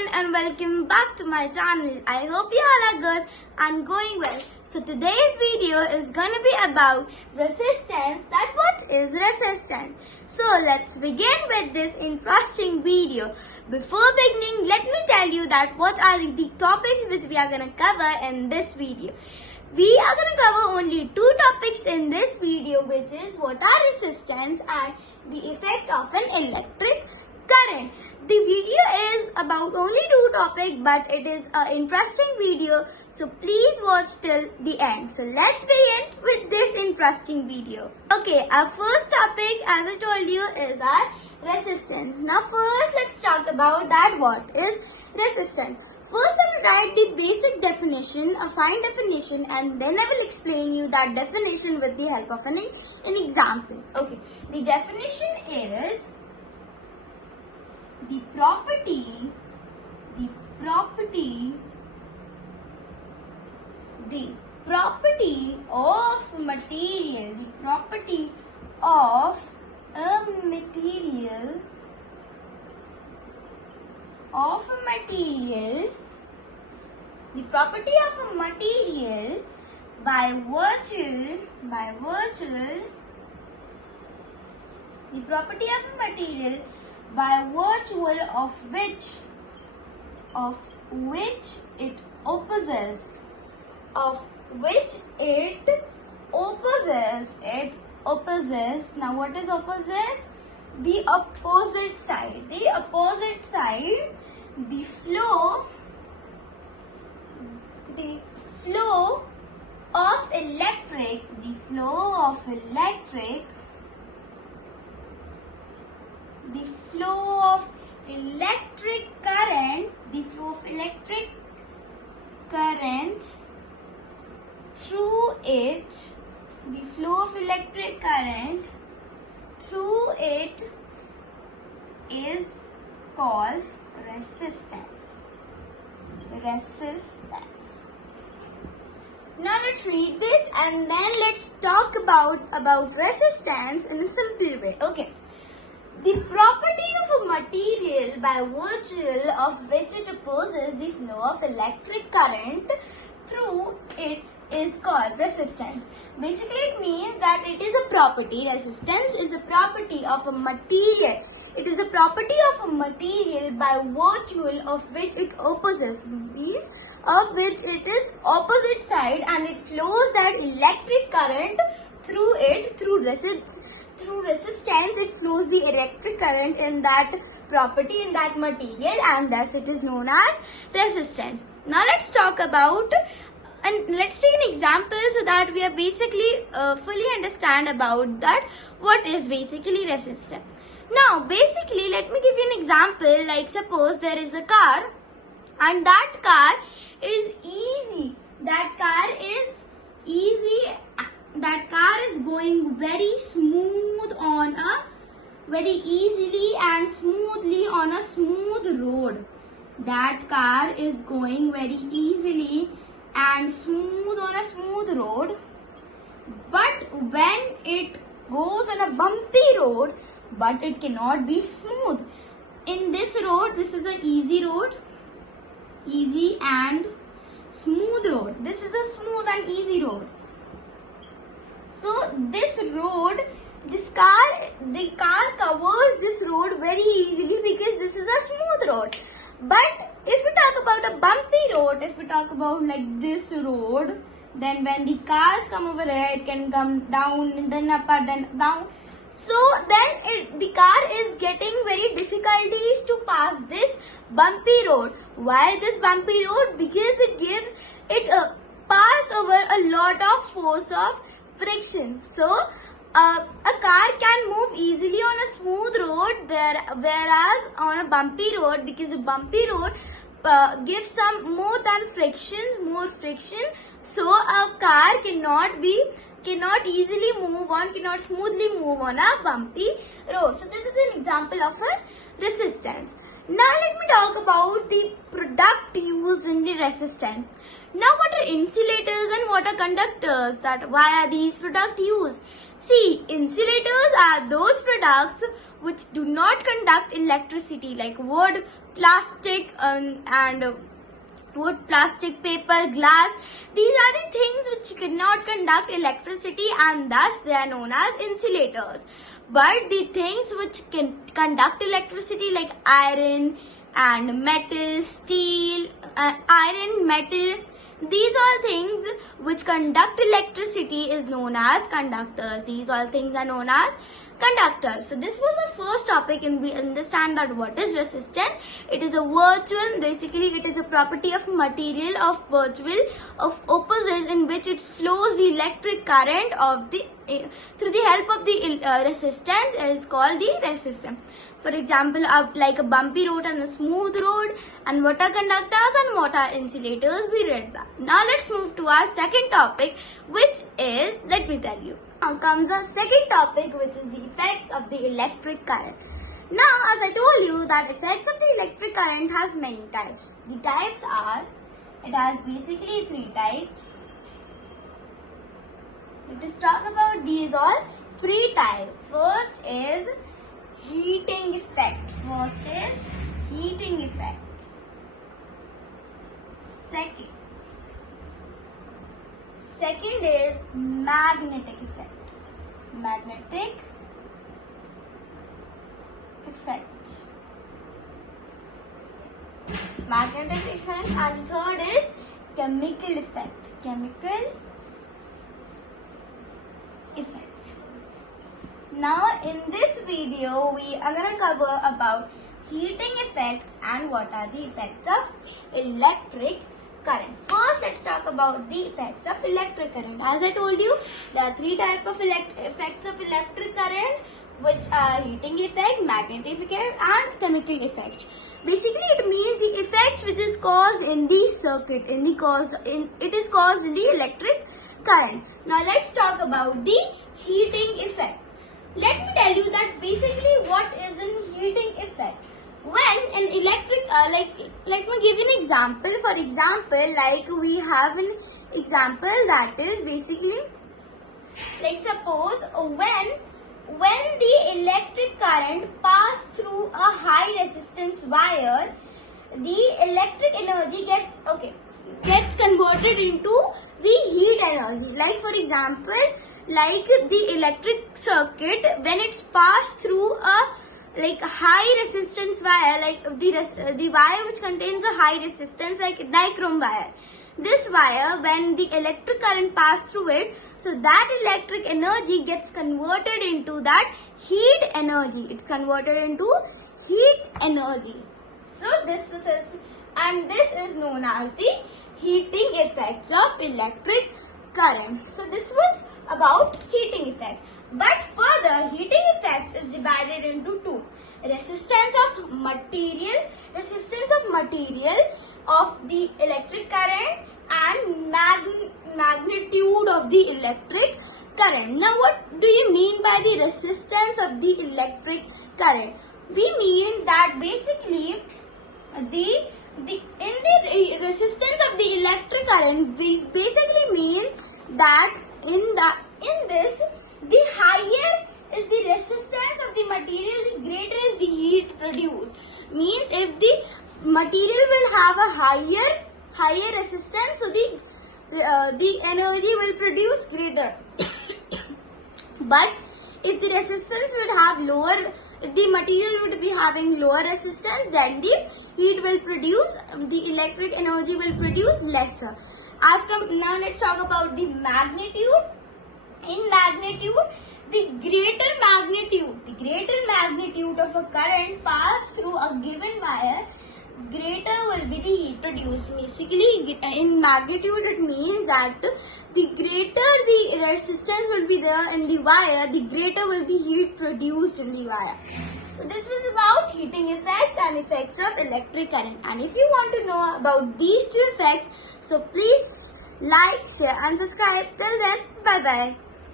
everyone and welcome back to my channel. I hope you all are good and going well. So today's video is going to be about resistance. That what is resistance? So let's begin with this interesting video. Before beginning, let me tell you that what are the topics which we are going to cover in this video. We are going to cover only two topics in this video, which is what are resistance and the effect of an electric current. The video is about only two topics, but it is an interesting video, so please watch till the end. So let's begin with this interesting video. Okay, our first topic, as I told you, is our resistance. Now first let's talk about that what is resistance. First I will write the basic definition, a fine definition, and then I will explain you that definition with the help of an example. Okay, the definition is the property of material, the property of a material by virtue of which it opposes. Now what is opposes? The opposite side. The flow of electric current through it is called resistance. Now let's read this and then let's talk about resistance in a simple way. Okay. The property of a material by virtue of which it opposes the flow of electric current through it is called resistance. Basically it means that it is a property. Resistance is a property of a material. It is a property of a material by virtue of which it opposes, means of which it is opposite side, and it flows that electric current through it, through resistance it flows the electric current in that property, in that material, and thus it is known as resistance. Now let's talk about and let's take an example so that we are basically fully understand about that what is basically resistance. Now basically let me give you an example, like suppose there is a car and that car is easy. That car is going very easily and smoothly on a smooth road. That car is going very easily and smooth on a smooth road. But when it goes on a bumpy road, but it cannot be smooth. In this road, this is an easy road, easy and smooth road. This is a smooth and easy road. So this road, the car covers this road very easily because this is a smooth road. But if we talk about a bumpy road, if we talk about like this road, then when the cars come over here, it can come down and then up and then down. So then the car is getting very difficulties to pass this bumpy road. Why this bumpy road? Because it pass over a lot of force of friction. So a car can move easily on a smooth road whereas on a bumpy road, because a bumpy road gives some more friction, so a car cannot easily move on, cannot smoothly move on a bumpy road. So this is an example of a resistance. Now let me talk about the product used in the resistance. Now what are insulators and what are conductors? That why are these products used? See, insulators are those products which do not conduct electricity, like wood, plastic, and wood, plastic, paper, glass. These are the things which cannot conduct electricity, and thus they are known as insulators. But the things which can conduct electricity, like iron and metal, steel, iron, metal, these all things which conduct electricity is known as conductors. These all things are known as conductors. So this was the first topic, and we understand that what is resistance. It is a virtual, basically it is a property of material of virtual of opposites in which it flows the electric current of the through the help of the resistance is called the resistance. For example, like a bumpy road and a smooth road, and what are conductors and what are insulators, we read that. Now let's move to our second topic, which is, let me tell you. Now comes our second topic, which is the effects of the electric current. Now, as I told you, that effects of the electric current has many types. The types are, it has basically 3 types. Let us talk about these all 3 types. First is heating effect. First is heating effect. Second is magnetic effect. Magnetic effect. Magnetic effect. And third is chemical effect. Chemical effect. Now in this video we are going to cover about heating effects and what are the effects of electric current. First, let's talk about the effects of electric current. As I told you, there are 3 types of effects of electric current, which are heating effect, magnetic effect, and chemical effect. Basically, it means the effects which is caused in the circuit, it is caused in the electric current. Now, let's talk about the heating effect. Let me tell you that basically what is an heating effect. When an electric, let me give you an example. For example, like we have an example that is basically, like suppose when the electric current pass through a high resistance wire, the electric energy gets converted into the heat energy. Like for example, like the electric circuit, when it's passed through a high resistance wire, like the wire which contains a high resistance, like dichrome wire. This wire, when the electric current passes through it, so that electric energy gets converted into that heat energy. It's converted into heat energy. So this is known as the heating effects of electric current. So this was about heating effect. But further, heating effects is divided into 2. Resistance of material of the electric current, and magnitude of the electric current. Now what do you mean by the resistance of the electric current? We mean that basically in the resistance of the electric current, we basically mean that in this, the higher is the resistance of the material, the greater is the heat produced. Means if the material will have a higher resistance, so the energy will produce greater. But if the resistance would have lower, if the material would be having lower resistance, then the heat will produce, the electric energy will produce lesser. Now let's talk about the magnitude. In magnitude, the greater magnitude of a current passed through a given wire, greater will be the heat produced. Basically, in magnitude, it means that the greater the resistance will be there in the wire, the greater will be heat produced in the wire. So this was about heating effects and effects of electric current. And if you want to know about these 2 effects, so please like, share and subscribe. Till then, bye bye.